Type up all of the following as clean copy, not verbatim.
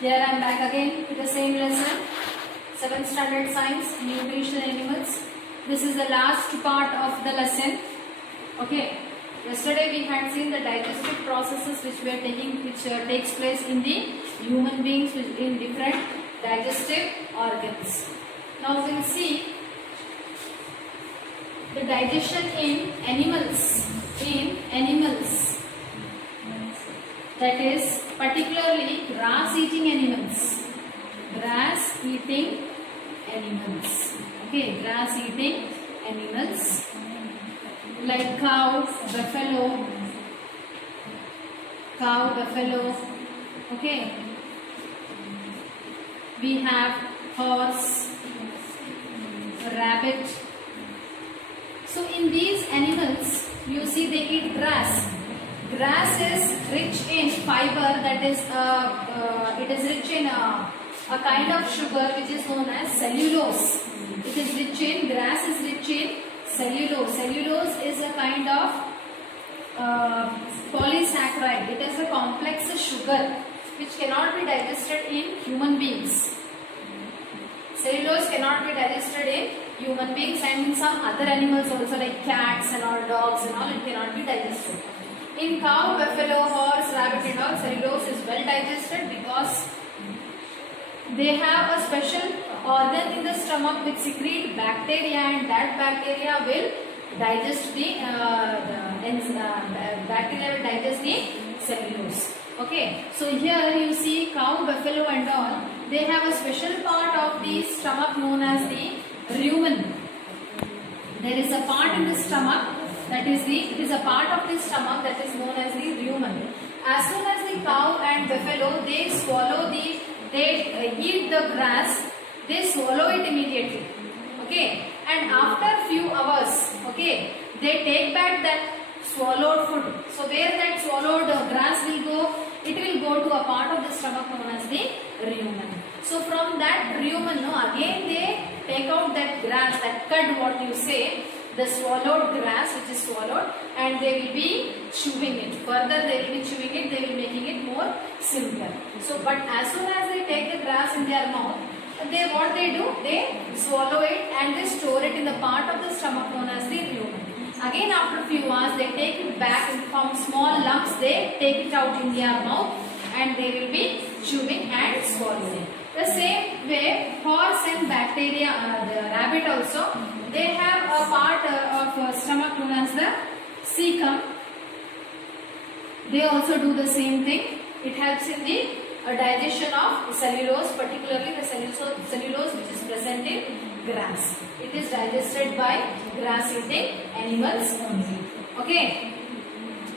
Here I am back again with the same lesson, 7th standard science, nutrition animals. This is the last part of the lesson. Okay. Yesterday we had seen the digestive processes which we are taking, which takes place in the human beings in different digestive organs. Now we will see the digestion in animals. That is particularly grass-eating animals. Grass-eating animals. Okay, grass-eating animals like cow, buffalo. Okay. We have horse, rabbit. So in these animals, you see they eat grass. Grass is rich in fiber, that is, it is rich in a kind of sugar which is known as cellulose. Grass is rich in cellulose. Cellulose is a kind of polysaccharide. It is a complex sugar which cannot be digested in human beings. Cellulose cannot be digested in human beings, and in some other animals also like cats and all, dogs and all, it cannot be digested. In cow, buffalo, horse, rabbit and all, cellulose is well digested because they have a special organ in the stomach which secrete bacteria, and that bacteria will digest the cellulose. Okay, so here you see cow, buffalo and all, they have a special part of the stomach known as the rumen. There is a part in the stomach that is it is a part of the stomach that is known as the rumen. As soon as the cow and buffalo, they swallow they eat the grass, they swallow it immediately. Okay, and after few hours, okay, they take back that swallowed food. So where that swallowed grass will go, it will go to a part of the stomach known as the rumen. So from that rumen, again they take out that grass, that cud, what you say, the swallowed grass which is swallowed, and they will be chewing it. Further they will be chewing it, they will be making it more simpler. So but as soon as they take the grass in their mouth, what they do, they swallow it and they store it in the part of the stomach known as the rumen. Again after few hours they take it back and from small lumps they take it out in their mouth, and they will be chewing and swallowing. The same way horse and bacteria, the rabbit also, they have a part of stomach known as the cecum. They also do the same thing. It helps in the digestion of cellulose, particularly the cellulose which is present in grass. It is digested by grass-eating animals only. Okay.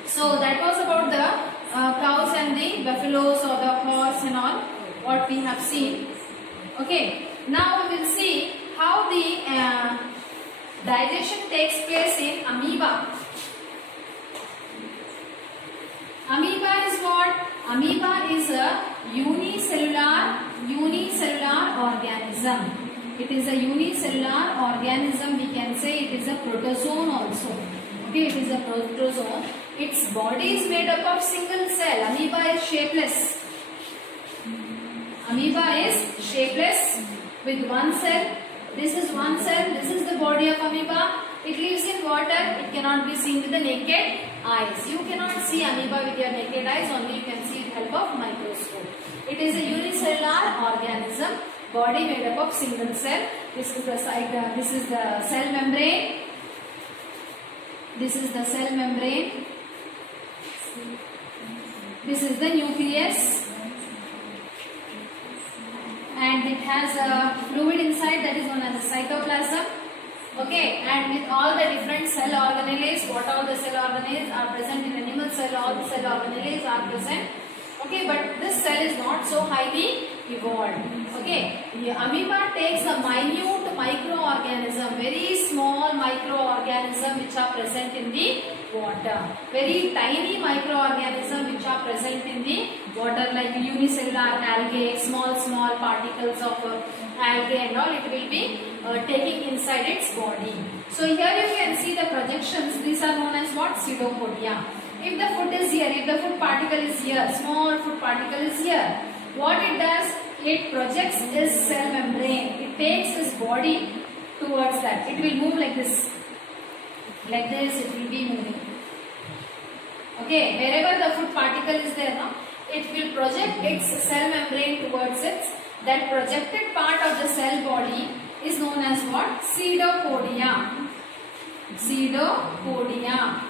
So that was about the cows and the buffaloes or the horse and all, what we have seen. Okay. Now we will see how the digestion takes place in amoeba. Amoeba is what? Amoeba is a unicellular organism. It is a unicellular organism. We can say it is a protozoan also. Okay, it is a protozoan. Its body is made up of single cell. Amoeba is shapeless. Amoeba is shapeless with one cell. This is one cell. This is the body of amoeba. It lives in water. It cannot be seen with the naked eyes. You cannot see amoeba with your naked eyes. Only you can see with the help of microscope. It is a unicellular organism. Body made up of single cell. This is the side. This is the cell membrane. This is the cell membrane. This is the nucleus. And it has a fluid inside that is known as the cytoplasm. Okay, and with all the different cell organelles, what all the cell organelles are present in animal cell, all the cell organelles are present. Okay, but this cell is not so highly evolved. Okay, the amoeba takes a minute microorganism, very small microorganism which are present in the water. Very tiny microorganism which are present in the water, like unicellular algae, small particles of algae and all, it will be taking inside its body. So here you can see the projections. These are known as what? Pseudopodia. If the food is here, if the food particle is here, small food particle is here, What it does, it projects its cell membrane. It takes its body towards that. It will move like this. Like this, it will be moving. Okay, wherever the food particle is there, no, it will project its cell membrane towards it. That projected part of the cell body is known as what? Pseudopodia. Pseudopodia.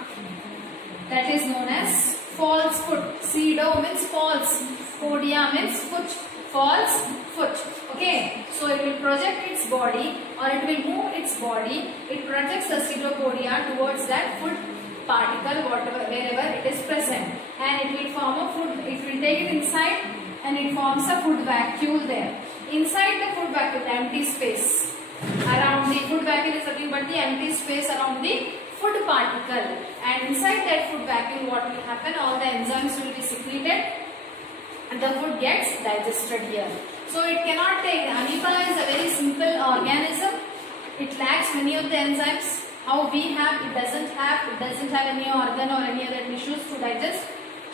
That is known as false foot. Pseudo means false. Podia means foot. False foot. Okay. So it will project its body, or it will move its body. It projects the pseudopodia towards that foot particle, wherever it is present, and it will form a food. It will take it inside, and it forms a food vacuole there. Inside the food vacuole, the empty space around the food vacuole is nothing but the empty space around the food particle, and inside that food vacuole, what will happen? All the enzymes will be secreted, and the food gets digested here. So it cannot take. Amoeba is a very simple organism. It lacks many of the enzymes. How we have, it doesn't have any organ or any other tissues to digest.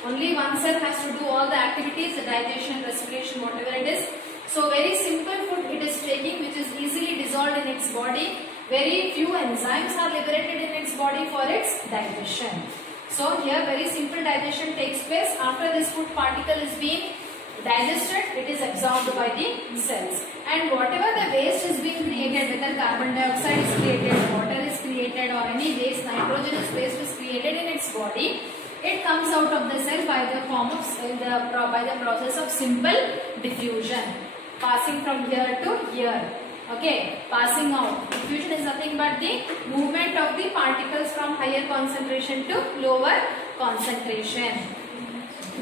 Only one cell has to do all the activities, the digestion, respiration, whatever it is. So very simple food it is taking, which is easily dissolved in its body. Very few enzymes are liberated in its body for its digestion. So here very simple digestion takes place. After this food particle is being digested, it is absorbed by the cells. And whatever the waste is being created, whether carbon dioxide is created, water is created, or any waste, nitrogenous waste is created in its body, it comes out of the cell by the form of by the process of simple diffusion, passing from here to here. Okay, passing out. Diffusion is nothing but the movement of the particles from higher concentration to lower concentration.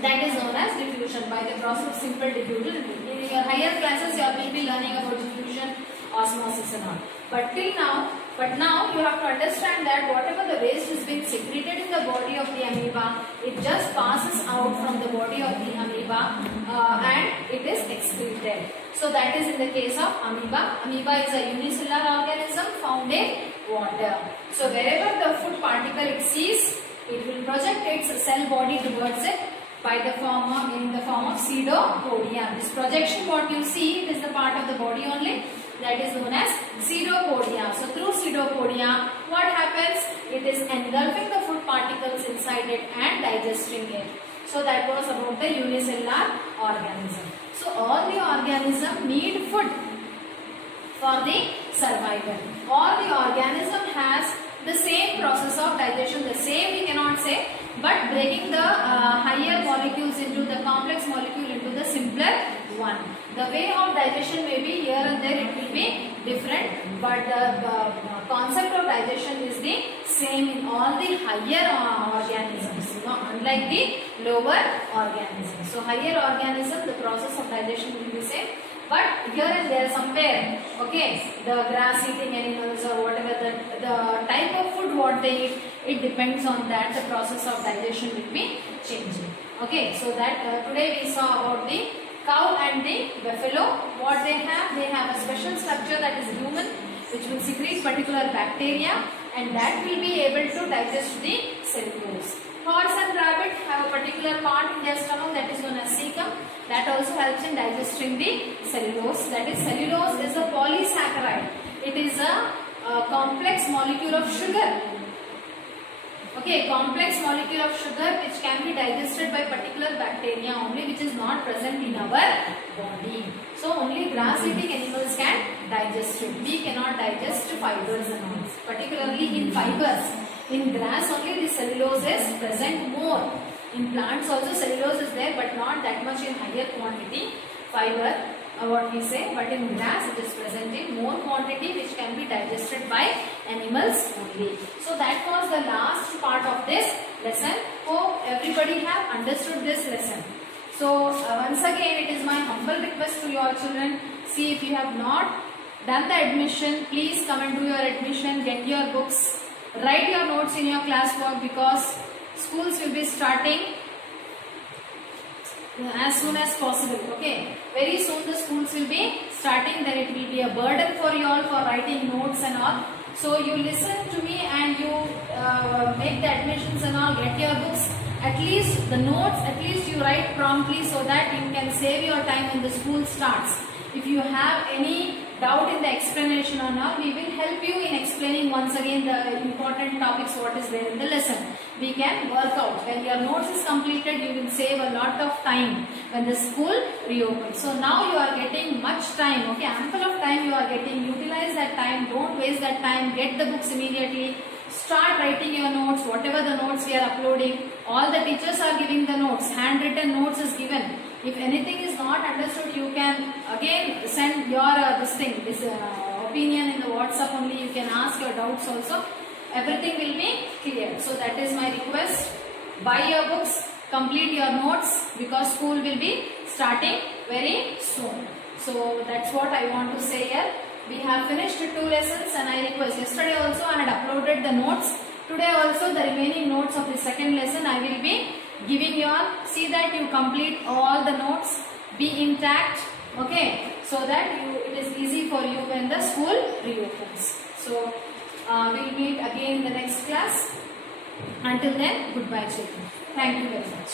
That is known as diffusion, by the process of simple diffusion. In your higher classes, you will be learning about diffusion, osmosis and all. But now you have to understand that whatever the waste is being secreted in the body of the amoeba, it just passes out from the body of the amoeba and it is excreted. So that is in the case of amoeba. Amoeba is a unicellular organism found in water. So wherever the food particle it sees, it will project its cell body towards it by the form of, in the form of pseudopodia. This projection what you see, it is the part of the body only, that is known as pseudopodia. So through pseudopodia, what happens? It is engulfing the food particles inside it and digesting it. So that was about the unicellular organism. So all the organisms need food for the survival. All the organism has the same process of digestion, the same we cannot say, but breaking the higher molecules into the complex molecule into the simpler one. The way of digestion may be here and there, it will be different, but the concept of digestion is the same in all the higher organisms, unlike the lower organisms. So higher organism, the process of digestion will be the same. But here and there somewhere, okay, the grass eating animals or whatever the type of food what they eat, it depends on that, the process of digestion will be changing. Okay, so that today we saw about the cow and the buffalo. What they have a special structure, that is lumen, which will secrete particular bacteria, and that will be able to digest the cellulose. Horse and rabbit have a particular part in their stomach, that is known as cecum. That also helps in digesting the cellulose. That is, cellulose is a polysaccharide. It is a complex molecule of sugar. Okay, complex molecule of sugar which can be digested by particular bacteria only, which is not present in our body. So only grass eating animals can digest it. We cannot digest fibers and all. Particularly in fibers. In grass only the cellulose is present more. In plants also cellulose is there, but not that much in higher quantity. Fiber, what we say, but in grass it is present in more quantity, which can be digested by animals only. So that was the last part of this lesson. Hope everybody have understood this lesson. So once again, it is my humble request to your children. See, if you have not done the admission, please come and do your admission, get your books. Write your notes in your classwork, because schools will be starting as soon as possible. Okay, very soon the schools will be starting. Then it will be a burden for you all for writing notes and all. So you listen to me and you make the admissions and all, get your books, at least the notes, at least you write promptly so that you can save your time when the school starts. If you have any doubt in the explanation or not, we will help you in explaining once again the important topics what is there in the lesson. We can work out. When your notes is completed, you will save a lot of time when the school reopens. So now you are getting much time, okay, ample of time you are getting. Utilize that time, don't waste that time, get the books immediately. Start writing your notes, whatever the notes we are uploading. All the teachers are giving the notes, handwritten notes is given. If anything is not understood, you can again send your opinion in the WhatsApp only. You can ask your doubts also. Everything will be clear. So that is my request. Buy your books, complete your notes because school will be starting very soon. So that's what I want to say here. We have finished 2 lessons and I request, yesterday also I had uploaded the notes. Today also the remaining notes of the second lesson I will be giving you all. See that you complete all the notes, be intact, okay, so that it is easy for you when the school reopens. So we'll meet again in the next class. Until then, goodbye children. Thank you very much.